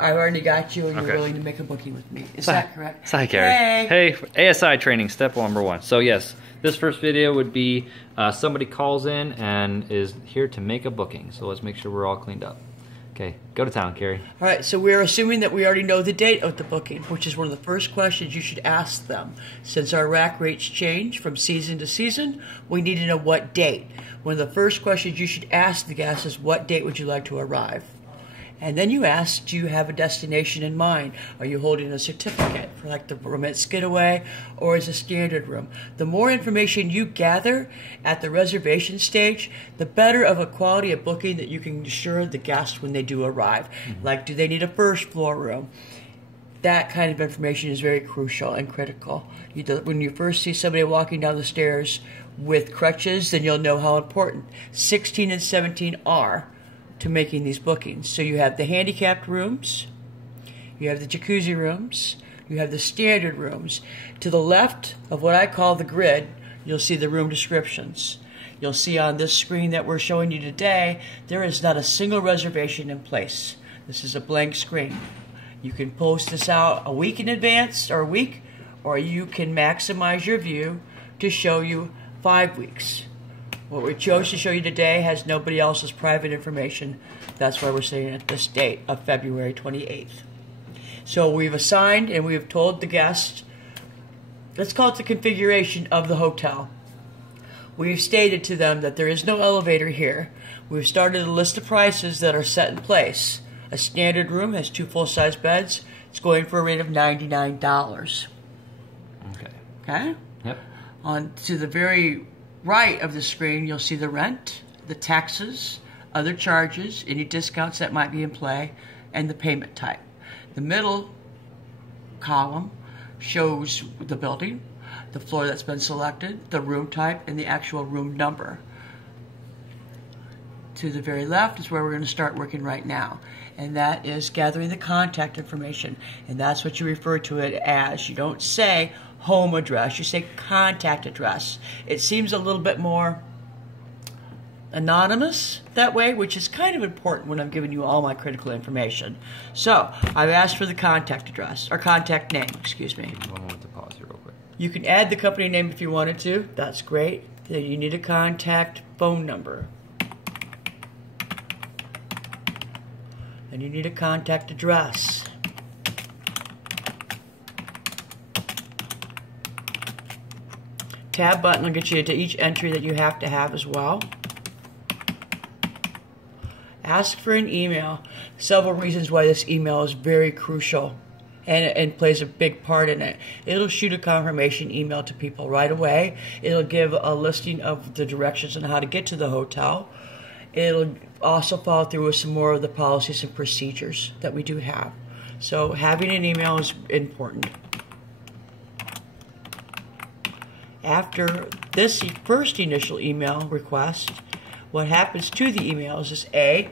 I've already got you, and you're Okay. willing to make a booking with me. Is that correct? Hi, Carrie. Hey, ASI training, step number 1. So yes, this first video would be somebody calls in and is here to make a booking. So let's make sure we're all cleaned up. Okay, go to town, Carrie. All right, so we're assuming that we already know the date of the booking, which is one of the first questions you should ask them. Since our rack rates change from season to season, we need to know what date. One of the first questions you should ask the guest is, what date would you like to arrive? And then you ask, do you have a destination in mind? Are you holding a certificate for like the room at Skidaway, or is a standard room? The more information you gather at the reservation stage, the better of a quality of booking that you can assure the guests when they do arrive. Like, do they need a first floor room? That kind of information is very crucial and critical. When you first see somebody walking down the stairs with crutches, then you'll know how important 16 and 17 are to making these bookings. So you have the handicapped rooms, you have the jacuzzi rooms, you have the standard rooms. To the left of what I call the grid, you'll see the room descriptions. You'll see on this screen that we're showing you today, there is not a single reservation in place. This is a blank screen. You can post this out a week in advance, or a week, or you can maximize your view to show you 5 weeks. What we chose to show you today has nobody else's private information. That's why we're saying at this date of February 28th. So we've assigned and we've told the guest, let's call it the configuration of the hotel. We've stated to them that there is no elevator here. We've started a list of prices that are set in place. A standard room has 2 full-size beds. It's going for a rate of $99. Okay? Yep. On to the very right of the screen, you'll see the rent, the taxes, other charges, any discounts that might be in play, and the payment type. The middle column shows the building, the floor that's been selected, the room type, and the actual room number. To the very left is where we're going to start working right now, and that is gathering the contact information, and that's what you refer to it as. You don't say home address, you say contact address. It seems a little bit more anonymous that way, which is kind of important when I'm giving you all my critical information. So I've asked for the contact address, or contact name, excuse me. One moment to pause here real quick. You can add the company name if you wanted to. That's great. Then you need a contact phone number. And you need a contact address. Tab button will get you to each entry that you have to have as well. Ask for an email. Several reasons why this email is very crucial and plays a big part in it. It'll shoot a confirmation email to people right away. It'll give a listing of the directions on how to get to the hotel. It'll also follow through with some more of the policies and procedures that we do have. So having an email is important. After this first initial email request, what happens to the emails is A,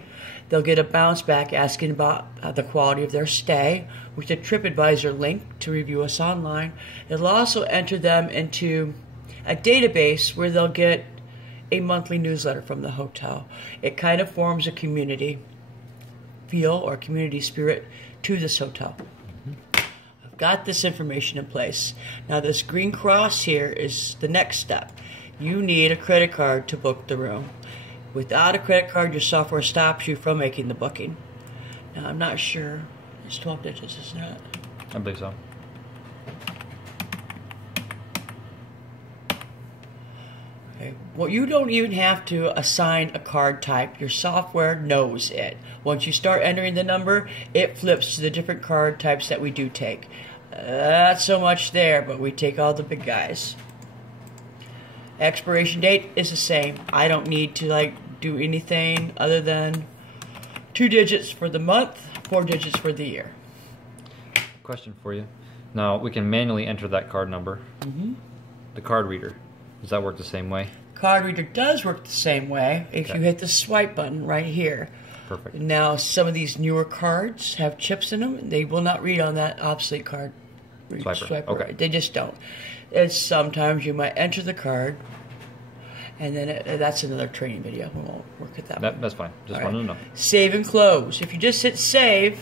they'll get a bounce back asking about the quality of their stay with a TripAdvisor link to review us online. It'll also enter them into a database where they'll get a monthly newsletter from the hotel. It kind of forms a community feel or community spirit to this hotel. I've got this information in place. Now this green cross here is the next step. You need a credit card to book the room. Without a credit card, your software stops you from making the booking. Now I'm not sure. It's 12 digits, isn't it? I believe so. Well, you don't even have to assign a card type. Your software knows it. Once you start entering the number, it flips to the different card types that we do take. Not so much there, but we take all the big guys. Expiration date is the same. I don't need to do anything other than 2 digits for the month, 4 digits for the year. Question for you. Now, we can manually enter that card number. The card reader, does that work the same way? Card reader does work the same way if you hit the swipe button right here. Perfect. Now, some of these newer cards have chips in them. They will not read on that obsolete card. Swiper. Okay. They just don't. And sometimes you might enter the card, and then that's another training video. We won't work at that. That's fine. Just wanted to know. Save and close. If you just hit save,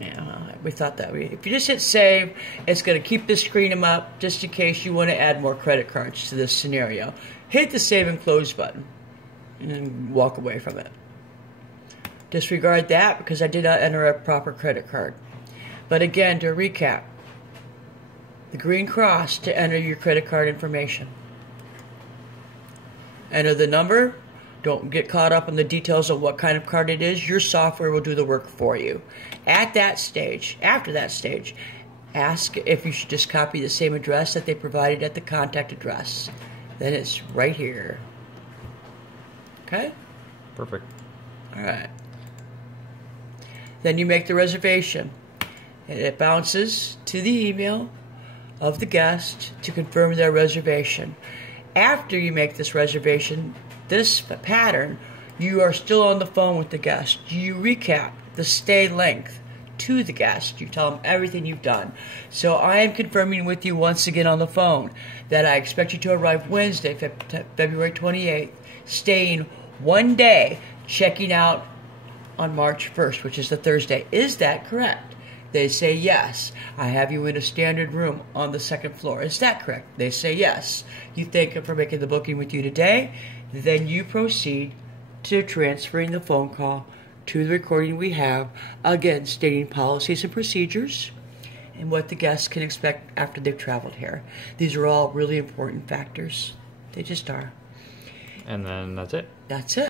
Yeah, we thought that. If you just hit save, it's going to keep the screen up just in case you want to add more credit cards to this scenario. Hit the save and close button and walk away from it. Disregard that because I did not enter a proper credit card. But again, to recap, the green cross to enter your credit card information. Enter the number. Don't get caught up in the details of what kind of card it is. Your software will do the work for you. At that stage, after that stage, ask if you should just copy the same address that they provided at the contact address. Then it's right here. Okay? Perfect. All right. Then you make the reservation. And it bounces to the email of the guest to confirm their reservation. After you make this reservation, this pattern, you are still on the phone with the guest. You recap the stay length to the guest. You tell them everything you've done. So I am confirming with you once again on the phone that I expect you to arrive Wednesday, February 28th, staying 1 day, checking out on March 1st, which is the Thursday. Is that correct? They say yes. I have you in a standard room on the second floor. Is that correct? They say yes. You thank them for making the booking with you today. Then you proceed to transferring the phone call to the recording we have, again stating policies and procedures and what the guests can expect after they've traveled here. These are all really important factors. They just are. And then that's it. That's it.